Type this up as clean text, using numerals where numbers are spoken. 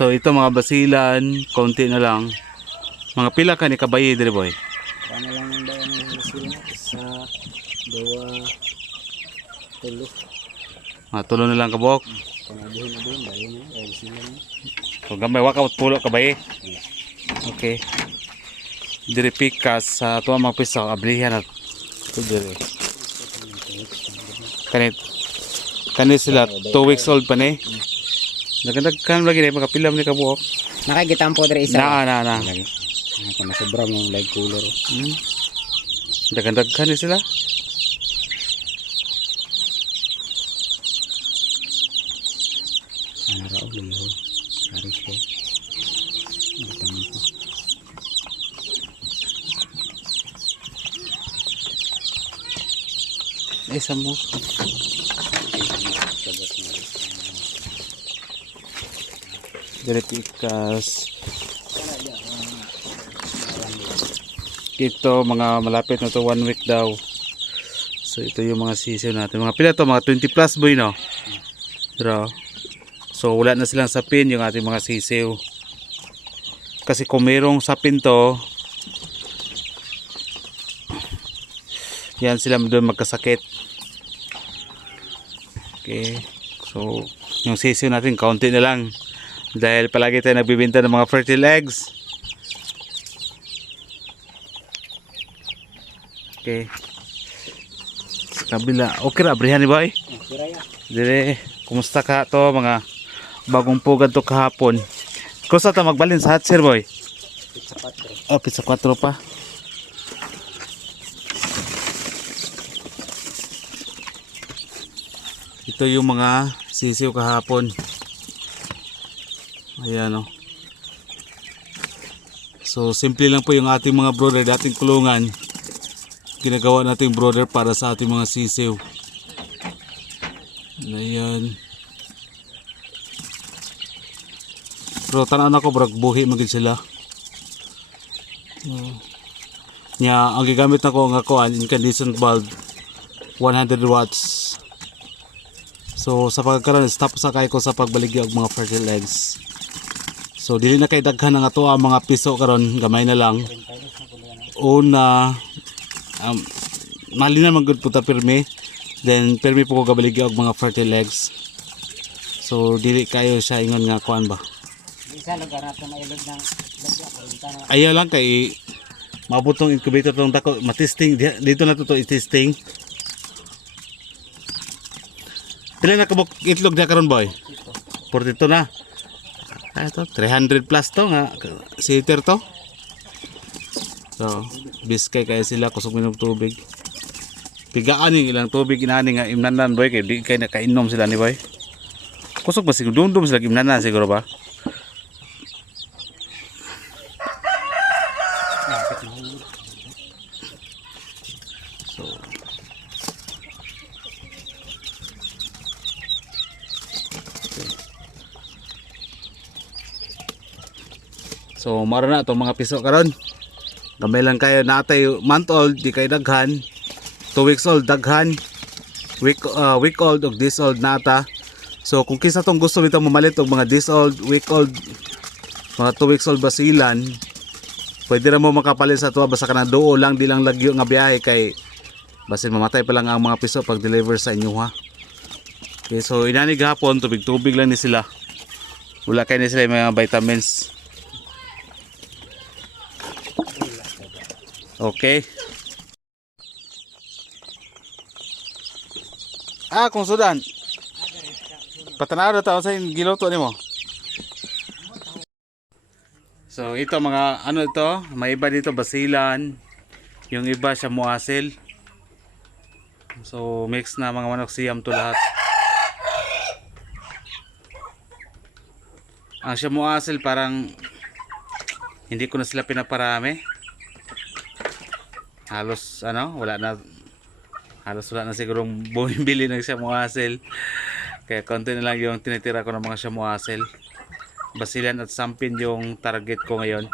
So ito mga basilan, konti na lang. Mga pila ka ni kabayi dire boy? Paano lang yung bayan ng basila? Isa, dua, tulo. Tulo na lang kabok. Panabuhin na doon, bayan na, dahil sila na. So gamay waka pulo kabayi. Okay. Dire pikas sa tuwa mga pisa ablihan at ito dire. Kanit sila 2 weeks old pa ni. Nagdagkan lagi ni mga pila ni kabok. Nakagitan po dere isa. Na. Ako na sobra mong light color. Dagkan ni sila. Ano raw lihon. Saris ko. Gitan ko. Isa mo. Dire pikas. Ito mga malapit na to 1 week daw. So ito yung mga sisiw natin. Mga pila to, mga 20 plus boy no. Pero so wala na silang sapin yung ating mga sisiw. Kasi kung mayroong sapin to, yan sila doon magkasakit. Okay. So yung sisiw natin kaunti na lang. Dahil palagi tayo nagbibenta ng mga fertile eggs. Okay. Sa kabila. Okay ra, abrihan ni boy? Dire, kumusta ka to mga bagong pugad to kahapon? Kusa ta magbalin sa hatsir boy? Pizza 4. Oh, pizza 4 pa. Ito yung mga sisiw kahapon. Ayan o. So simple lang po yung ating mga brother dating kulungan. Ginagawa nating brother para sa ating mga sisiw. Ayan. Pero tanan ako brag buhi magid sila. Nya ang gigamit nako nga kuan incandescent bulb 100 watts. So sa pagkakaroon stop sa kay ko sa pagbaligya og mga fertile eggs. So dili na kay daghan ang ato ang mga piso karon, gamay na lang. Una mali na magud puta pirmi. Then pirmi po ko gabaligya og mga fertile eggs. So dili kayo siya ingon nga kuan ba. Isa lugar nato na ilog ng lagya. Ayaw lang kay mabutong incubator tong dako matesting dito na to i-testing. Pila na kabok itlog dia karon boy? 42 na. Ito 300 plus to nga sitter to. So biskay kaya sila kusog minog tubig. Pigaan yung ilang tubig inani nga imnanan boy kay di kay nakainom sila ni boy. Kusog ba siguro dundum sila imnanan siguro ba? So mara na itong mga piso karon. Gamay lang kayo natay month old di kay daghan. 2 weeks old daghan. Week old og this old nata. So kung kinsa tong gusto nito mamalit og mga this old, week old, mga 2 weeks old basilan, pwede ra mo makapalit sa tuwa basta kana duo lang di lang lagyo nga biyahe kay basin mamatay pa lang ang mga piso pag deliver sa inyo ha. Okay, so inani gahapon tubig-tubig lang ni sila. Wala kay ni sila mga vitamins. Okay. Kung sudan. Patanaw na taon sa giluto nimo. So ito mga ano ito, may iba dito basilan. Yung iba siya muasil. So mix na mga manok siyam to lahat. Ang siya muasil parang hindi ko na sila pinaparami. Halos wala na sigurong bumibili ng shamuasil. Kaya konti na lang yung tinitira ko ng mga shamuasil. Basilan at sampin yung target ko ngayon.